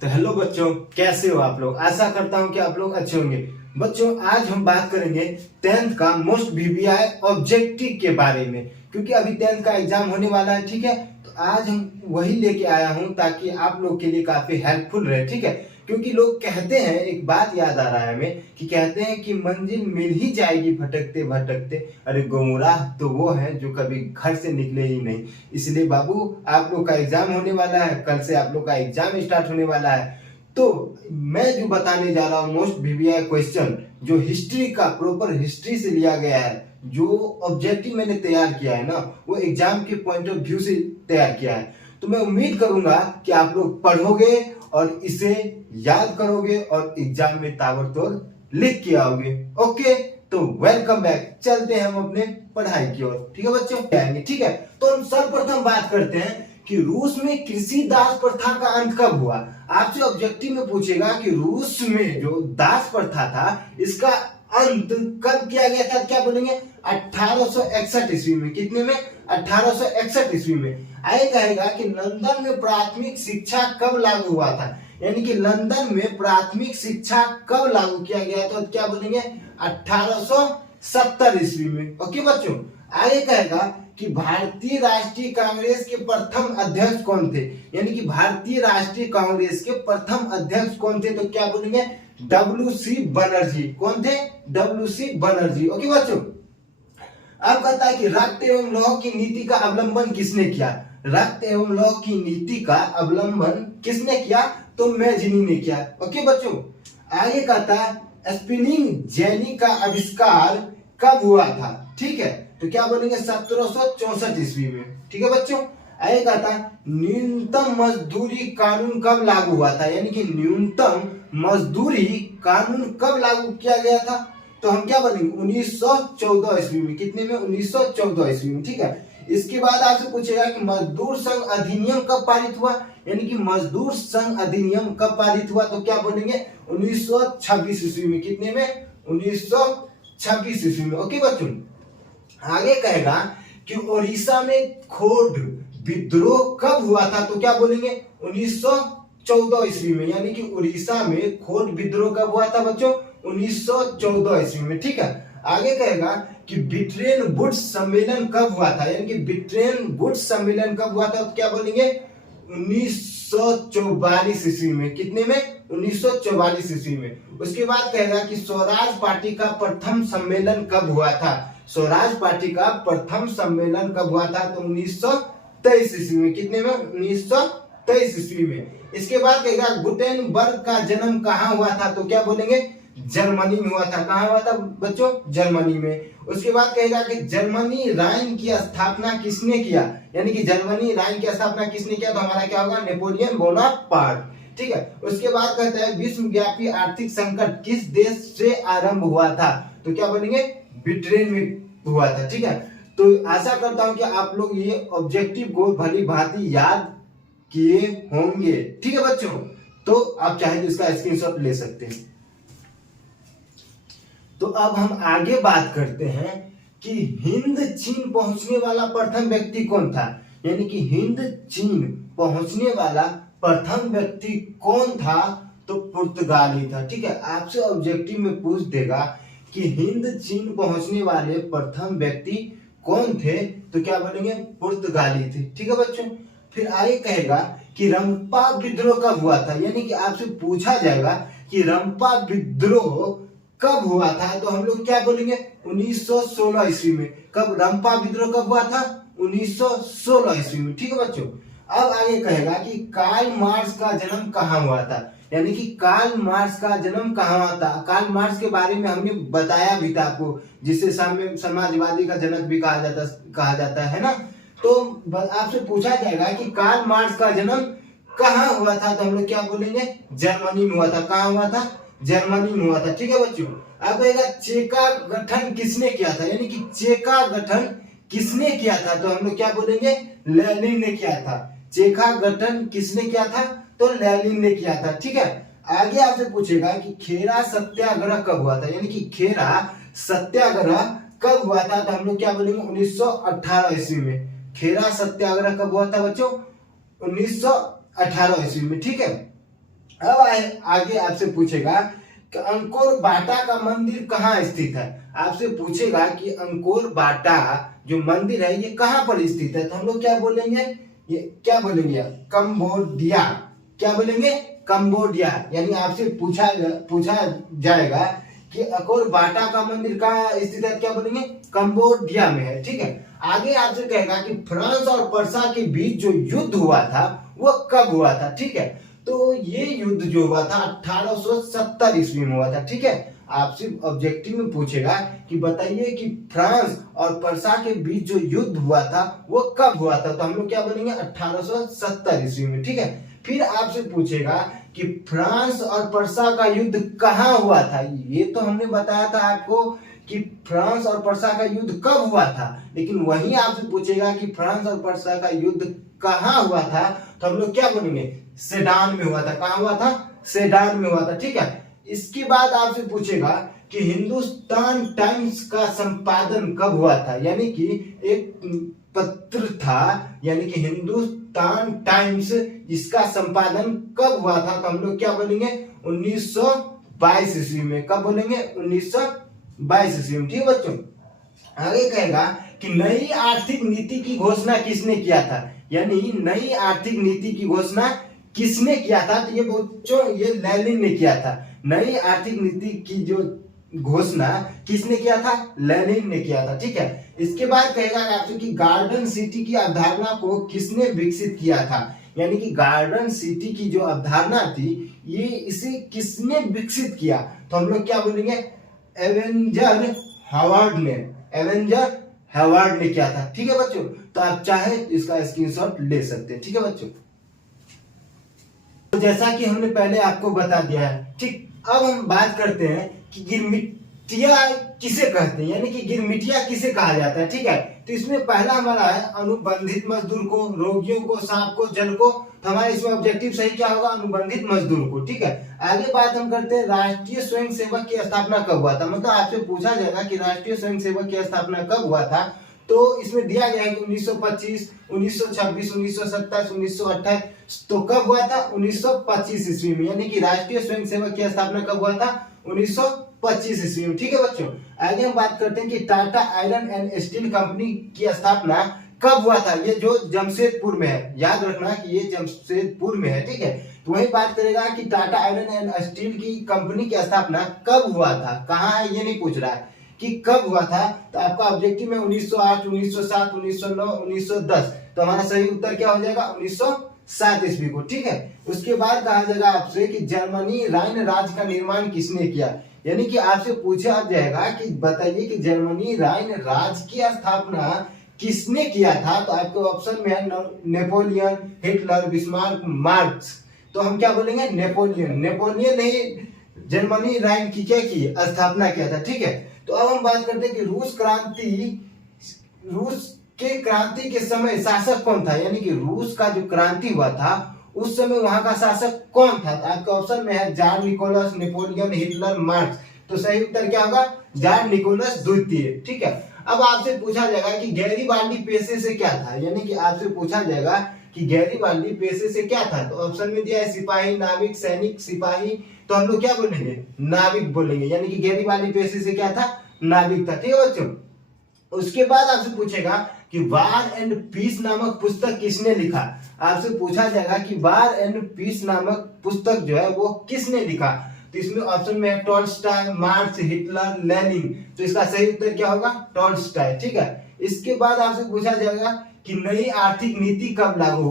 तो हेलो बच्चों, कैसे हो आप लोग। आशा करता हूं कि आप लोग अच्छे होंगे। बच्चों, आज हम बात करेंगे 10th का मोस्ट वीवीआई ऑब्जेक्टिव के बारे में, क्योंकि अभी 10th का एग्जाम होने वाला है। ठीक है, तो आज हम वही लेके आया हूं ताकि आप लोग के लिए काफी हेल्पफुल रहे। ठीक है, क्योंकि लोग कहते हैं, एक बात याद आ रहा है हमें कि कहते हैं कि मंजिल मिल ही जाएगी भटकते भटकते। अरे गुमराह तो वो है जो कभी घर से निकले ही नहीं। इसलिए बाबू, आप लोग का एग्जाम होने वाला है, कल से आप लोग का एग्जाम स्टार्ट होने वाला है। तो मैं जो बताने जा रहा हूँ मोस्ट वीवीआई क्वेश्चन, जो हिस्ट्री का प्रॉपर हिस्ट्री से लिया गया है, जो ऑब्जेक्टिव मैंने तैयार किया है ना, वो एग्जाम के पॉइंट ऑफ व्यू से तैयार किया है। तो मैं उम्मीद करूंगा कि आप लोग पढ़ोगे और इसे याद करोगे और एग्जाम में ताबड़तोड़ लिख के आओगे। ओके, तो वेलकम बैक। चलते हैं हम अपने पढ़ाई की ओर। ठीक है बच्चों, आएंगे। ठीक है, तो हम सर्वप्रथम बात करते हैं कि रूस में कृषि दास प्रथा का अंत कब हुआ। आपसे ऑब्जेक्टिव में पूछेगा कि रूस में जो दास प्रथा था, इसका अंत कब किया गया था। क्या बोलेंगे? 1861 ईस्वी में। कितने में? 1861 ईस्वी में। आगे कहेगा कि लंदन में प्राथमिक शिक्षा कब लागू हुआ था, यानी कि लंदन में प्राथमिक शिक्षा कब लागू किया गया था। क्या बोलेंगे? 1870 ईस्वी में। ओके बच्चों, आगे कहेगा कि भारतीय राष्ट्रीय कांग्रेस के प्रथम अध्यक्ष कौन थे, यानी कि भारतीय राष्ट्रीय कांग्रेस के प्रथम अध्यक्ष कौन थे। तो क्या बोलेंगे? WC बनर्जी। कौन थे? WC बनर्जी। ओके बच्चों, अब कहता है कि रक्त एवं लौह की नीति का अवलंबन किसने किया। रक्त एवं लौह की नीति का अवलंबन किसने किया? तो मैजिनी ने किया। ओके बच्चों, आगे कहता है स्पिनिंग जेनी का आविष्कार कब हुआ था। ठीक है, तो क्या बोलेंगे? 1764 ईस्वी में। ठीक है बच्चों, आगे कहता है न्यूनतम मजदूरी कानून कब लागू हुआ था, यानी कि न्यूनतम मजदूरी कानून कब लागू किया गया था। तो हम क्या बोलेंगे? 1914 ईस्वी में। कितने में? 1914 ईस्वी में। ठीक है, इसके बाद आपसे पूछेगा कि मजदूर संघ अधिनियम कब पारित हुआ, यानी कि मजदूर संघ अधिनियम कब पारित हुआ। तो क्या बोलेंगे? 1926 ईस्वी में। कितने में? 1926 ईस्वी में। ओके बच्चों, आगे कहेगा कि उड़ीसा में खोड विद्रोह कब हुआ था। तो क्या बोलेंगे? 1914 ईस्वी में, यानी कि उड़ीसा में खोड विद्रोह कब हुआ था बच्चों? 1914 ईस्वी में। ठीक है, आगे कहेगा कि ब्रिटेन वुड्स सम्मेलन कब हुआ था, यानी कि ब्रिटेन वुड्स सम्मेलन कब हुआ था। तो क्या बोलेंगे? 1944 ईस्वी में। कितने में? 1944 ईस्वी में। उसके बाद कहेगा कि स्वराज पार्टी का प्रथम सम्मेलन कब हुआ था। स्वराज पार्टी का प्रथम सम्मेलन कब हुआ था। तो 1923 ईस्वी में। कितने में? 1923 ईस्वी में। इसके बाद कहेगा गुटेनबर्ग का जन्म कहाँ हुआ था। तो क्या बोलेंगे? जर्मनी में हुआ था। कहाँ हुआ था बच्चों? जर्मनी में। उसके बाद कहेगा कि जर्मनी राइन की स्थापना किसने किया, यानी कि जर्मनी राइन की स्थापना किसने किया। तो हमारा क्या होगा? Napoleon Bonaparte. ठीक है, उसके बाद कहता है विश्वव्यापी आर्थिक संकट किस देश से आरंभ हुआ था। तो क्या बोलेंगे? ब्रिटेन में हुआ था। ठीक है, तो आशा करता हूं कि आप लोग ये ऑब्जेक्टिव को भली भांति याद किए होंगे। ठीक है बच्चों, तो आप चाहे तो इसका स्क्रीनशॉट ले सकते हैं। तो अब हम आगे बात करते हैं कि हिंद चीन पहुंचने वाला प्रथम व्यक्ति कौन था, यानी कि हिंद चीन पहुंचने वाला प्रथम व्यक्ति कौन था। तो पुर्तगाली था। ठीक है, आपसे ऑब्जेक्टिव में पूछ देगा कि हिंद चीन पहुंचने वाले प्रथम व्यक्ति कौन थे। तो क्या बोलेंगे? पुर्तगाली थे। ठीक है बच्चों, फिर आगे कहेगा कि रंपा विद्रोह कब हुआ था, यानी कि आपसे पूछा जाएगा कि रंपा विद्रोह कब हुआ था। तो हम लोग क्या बोलेंगे? 1916 ईस्वी में। कब रंपा विद्रोह कब हुआ था? 1916 ईस्वी में। ठीक है बच्चों, अब आगे कहेगा कि कार्ल मार्क्स का जन्म कहाँ हुआ था, यानी कि कार्ल मार्क्स का जन्म कहाँ हुआ था। कार्ल मार्क्स के बारे में हमने बताया भी था आपको, जिसे समाजवादी का जनक भी कहा जाता है ना। तो आपसे पूछा जाएगा कि कार्ल मार्क्स का जन्म कहाँ हुआ था। तो हम लोग क्या बोलेंगे? जर्मनी में हुआ था। कहाँ हुआ था? जर्मनी में हुआ था। ठीक है बच्चों, अब कहेगा चेका गठन किसने किया था, यानी कि चेका गठन किसने किया था। तो हम लोग क्या बोलेंगे? लेनिन ने किया था। चेका गठन किसने किया था? तो लेनिन ने किया था। ठीक है, आगे आपसे पूछेगा कि खेरा सत्याग्रह कब हुआ था, यानी कि खेरा सत्याग्रह कब हुआ था। तो हम लोग क्या बोलेंगे? 1918 ईस्वी में। खेरा सत्याग्रह कब हुआ था बच्चों? 1918 ईस्वी में। ठीक है, अब आगे आपसे पूछेगा कि अंकोर बाटा का मंदिर कहाँ स्थित है। आपसे पूछेगा कि अंकोर बाटा जो मंदिर है ये कहाँ पर स्थित है, तो हम लोग क्या बोलेंगे, ये क्या बोलेंगे, कंबोडिया। क्या बोलेंगे, कंबोडिया। यानी आपसे पूछा जाएगा कि अंकोर बाटा का मंदिर कहाँ स्थित है, क्या बोलेंगे, कंबोडिया में है। ठीक है, आगे आपसे कहेगा कि फ्रांस और पर्सा के बीच जो युद्ध हुआ था वो कब हुआ था। ठीक है, तो ये युद्ध जो हुआ था 1870 ईस्वी में हुआ था। ठीक है, आपसे ऑब्जेक्टिव में पूछेगा कि बताइए कि फ्रांस और पर्सा के बीच जो युद्ध हुआ था वो कब हुआ था, तो हम लोग क्या बोलेंगे, 1870 ईस्वी में। ठीक है, फिर आपसे पूछेगा कि फ्रांस और पर्सा का युद्ध कहाँ हुआ था। ये तो हमने बताया था आपको कि फ्रांस और पर्सा का युद्ध कब हुआ था, लेकिन वहीं आपसे पूछेगा कि फ्रांस और पर्सा का युद्ध कहाँ हुआ था, तो हम लोग क्या बोलेंगे, सेडान में हुआ था। कहाँ हुआ था, सेडान में हुआ था। ठीक है, इसके बाद आपसे पूछेगा कि हिंदुस्तान टाइम्स का संपादन कब हुआ था, यानी कि एक पत्र था, यानी कि हिंदुस्तान टाइम्स, इसका संपादन कब हुआ था, तो हम लोग क्या बोलेंगे, 1922 ईस्वी में। कब बोलेंगे, 1922 ईस्वी में। ठीक है बच्चों, आगे कहेगा कि नई आर्थिक नीति की घोषणा किसने किया था, यानी नई आर्थिक नीति की घोषणा किसने किया था, तो ये बच्चों ये लेनिन ने किया था। नई आर्थिक नीति की जो घोषणा किसने किया था, लेनिन ने किया था। ठीक है, इसके बाद कहेगा आपसे कि गार्डन सिटी की अवधारणा को किसने विकसित किया था, यानी कि गार्डन सिटी की जो अवधारणा थी ये इसे किसने विकसित किया, तो हम लोग क्या बोलेंगे, एवेंजर हावर्ड ने, एवेंजर हावर्ड ने किया था। ठीक है बच्चों, तो आप चाहे इसका स्क्रीनशॉट ले सकते हैं। ठीक है बच्चों, तो जैसा कि हमने पहले आपको बता दिया है। ठीक, अब हम बात करते हैं कि गिरमिटिया किसे कहते हैं, यानी कि गिरमिटिया किसे कहा जाता है। ठीक है, तो इसमें पहला हमारा है अनुबंधित मजदूर को, रोगियों को, सांप को, जल को। तो हमारा इसमें ऑब्जेक्टिव सही क्या होगा, अनुबंधित मजदूर को। ठीक है, आगे बात हम करते हैं राष्ट्रीय स्वयं सेवक की स्थापना कब हुआ था, मतलब आपसे पूछा जाएगा कि राष्ट्रीय स्वयं सेवक की स्थापना कब हुआ था, तो इसमें दिया गया है कि 1925, 1926, 1927, 1928। तो कब हुआ था, 1925 ईस्वी में, यानी कि राष्ट्रीय स्वयं सेवक की स्थापना कब हुआ था, 1925 ईस्वी में। ठीक है बच्चों, आगे हम बात करते हैं कि Tata iron and steel company की स्थापना कब हुआ था, ये जो जमशेदपुर में है, याद रखना कि ये जमशेदपुर में है। ठीक है, तो वही बात करेगा कि टाटा आयरन एंड स्टील की कंपनी की स्थापना कब हुआ था, कहाँ है ये नहीं पूछ रहा है कि कब हुआ था, तो आपका ऑब्जेक्टिव में 1908, 1907, 1909, 1910। तो हमारा सही उत्तर क्या हो जाएगा, 1907 ईस्वी को। ठीक है, उसके बाद कहा जाएगा आपसे कि जर्मनी राइन राज्य का निर्माण किसने किया, यानी कि आपसे पूछा जाएगा कि बताइए कि जर्मनी राइन राज्य की स्थापना किसने किया था, तो आपके ऑप्शन में है नेपोलियन, हिटलर, बिस्मार्क, मार्क्स। तो हम क्या बोलेंगे, नेपोलियन। नेपोलियन ने जर्मनी राइन की क्या की, स्थापना किया था। ठीक है, तो अब हम बात करते हैं कि रूस के क्रांति के समय शासक कौन था, यानी कि रूस का जो क्रांति हुआ था उस समय वहां का शासक कौन था, तो आपके ऑप्शन में है Tsar Nicholas, Napoleon, Hitler, Marx. तो सही उत्तर क्या होगा, जार निकोलस द्वितीय। ठीक है, अब आपसे पूछा जाएगा कि गैरीबाल्डी पेशे से क्या था, यानी कि आपसे पूछा जाएगा कि गैरीबाल्डी पेशे से क्या था, तो ऑप्शन में दिया है सिपाही, नाविक, सैनिक, सिपाही। तो हम लोग क्या बोलेंगे, नाविक बोलेंगे, यानी कि गैरीबाल्डी पेशे से क्या था, नाविक था। ठीक है बच्चों, उसके बाद आपसे पूछेगा कि वार एंड पीस नामक पुस्तक किसने लिखा। आपसे पूछा जाएगा कि वार एंड पीस नामक पुस्तक जो है वो किसने लिखा, तो इसमें ऑप्शन में है टॉल्स्टॉय, मार्क्स, हिटलर, लेनिन। तो इसका सही उत्तर क्या होगा, टॉल्स्टॉय। ठीक है, इसके बाद आपसे पूछा जाएगा कि नई आर्थिक नीति कब लागू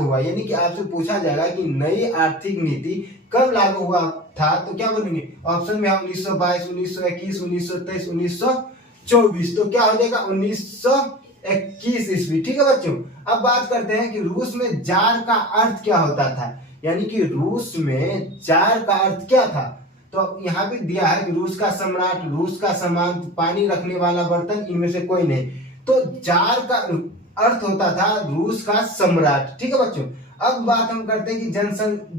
हुआ, यानी कि आपसे पूछा जाएगा कि नई आर्थिक नीति कब लागू हुआ था, तो क्या बोलेंगे, ऑप्शन में है 1922, 1921, 1923, 1924। तो क्या हो जाएगा, 1921 ईस्वी। ठीक है बच्चों, अब बात करते हैं कि रूस में जार का अर्थ क्या होता था, यानी कि रूस में जार का अर्थ क्या था, तो यहाँ पे दिया है कि रूस का सम्राट, रूस का सामान, पानी रखने वाला बर्तन, इनमें से कोई नहीं। तो जार का अर्थ होता था रूस का सम्राट। ठीक है बच्चों, अब बात हम करते हैं कि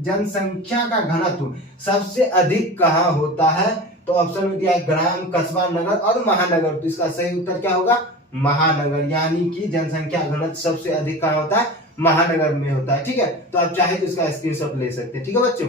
जनसंख्या का घनत्व सबसे अधिक कहाँ होता है, तो ऑप्शन में दिया है ग्राम, कस्बा, नगर और महानगर। तो इसका सही उत्तर क्या होगा, महानगर, यानी कि जनसंख्या घनत्व सबसे अधिक कहाँ होता है, महानगर में होता है। ठीक है, तो आप चाहे तो इसका स्क्रीनशॉट ले सकते हैं। ठीक है बच्चों।